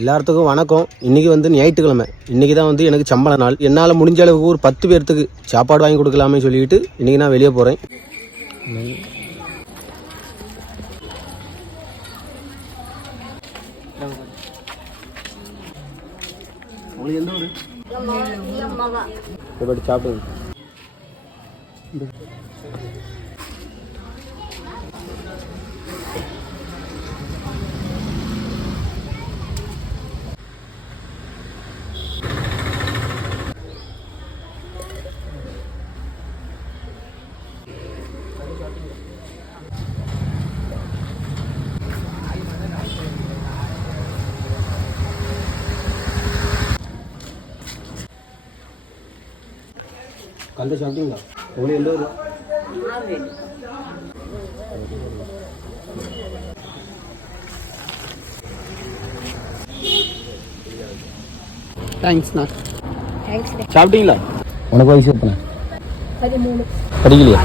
எல்லாத்துக்கும் வணக்கம். இன்றைக்கி வந்து ஞாயிற்றுக்கிழமை. இன்றைக்கி தான் வந்து எனக்கு சம்பள நாள். என்னால் முடிஞ்ச அளவுக்கு ஒரு 10 பேர்த்துக்கு சாப்பாடு வாங்கி கொடுக்கலாமே சொல்லிட்டு இன்றைக்கி நான் வெளியே போகிறேன். உங்களுக்கு எந்த ஊர்? எப்படி சாப்பிடுங்க. கல்ல சாப்பிட்டீங்களா? உங்களுக்கு எந்த ஊர்? தேங்க்ஸ்ண்ணா. சாப்பிட்டீங்களா? உனக்கு வயசு எத்தனை? 13. படிக்கலையா?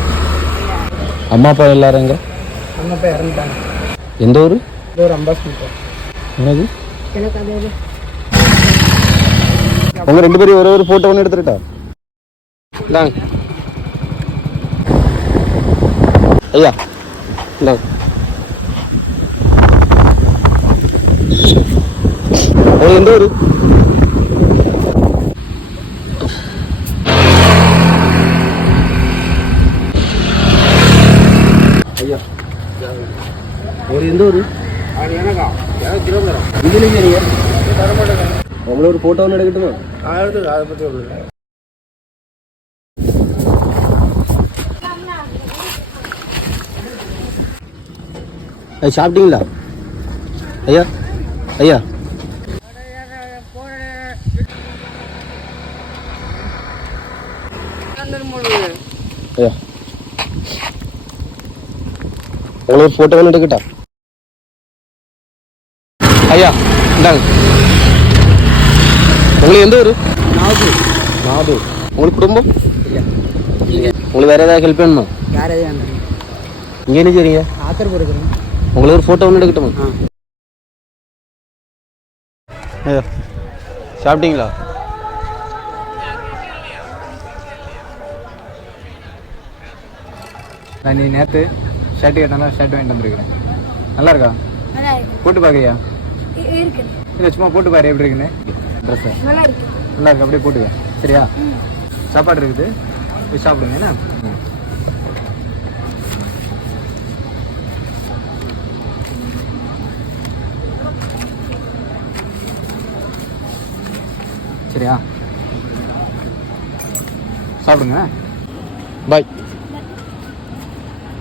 அம்மா அப்பா எல்லாரும் எங்க? அம்மா அப்பா இறந்துட்டாங்க. எந்த ஊர்? ஒரு அம்பாஸ்டர். உனக்கு? எனக்கு அது உங்க 2 பேரும் ஒரு ஃபோட்டோ ஒன்று எடுத்துட்டா? இந்தாங்க ஐயா, இந்தாங்க. உங்களுக்கு எந்த ஊர்? ஐயா, உங்களுக்கு எந்த ஊர்? உங்களை ஒரு ஃபோட்டோ ஒன்று எடுக்கட்டுமா? அதை பற்றி சாப்பிட்டீங்களா? ஐயா ஐயா, ஐயா உங்களை ஒரு ஃபோட்டோ ஒன்று எடுக்கட்டா? ஐயா இந்தாங்க. உங்களுக்கு எந்த ஊர்? நாகூர். உங்களுக்கு குடும்பம்? இல்லை. உங்களுக்கு வேறு ஏதாவது ஹெல்ப் வேணுமா? யார் எதுவும் வேண்டாம். இங்கே என்ன செய்றீங்க? ஆத்தர் கொடுக்குறேன். உங்களுக்கு ஒரு ஃபோட்டோ ஒன்று எடுக்கட்டுமா? ஐயா சாப்பிட்டீங்களா? நான் நீ நேற்று ஷர்ட் கேட்டாலும் ஷர்ட் வாங்கிட்டு வந்துருக்கிறேன். நல்லா இருக்கா? போட்டு பார்க்குறியா? இல்லை சும்மா போட்டு பாரு எப்படி இருக்குன்னு. ட்ரெஸ்ஸை நல்லா இருக்கு, அப்படியே போட்டுக்க. சரியா? சாப்பாடு இருக்குது, போய் சாப்பிடுங்க. என்ன சரியா? சாப்பிடுங்க. பாய்.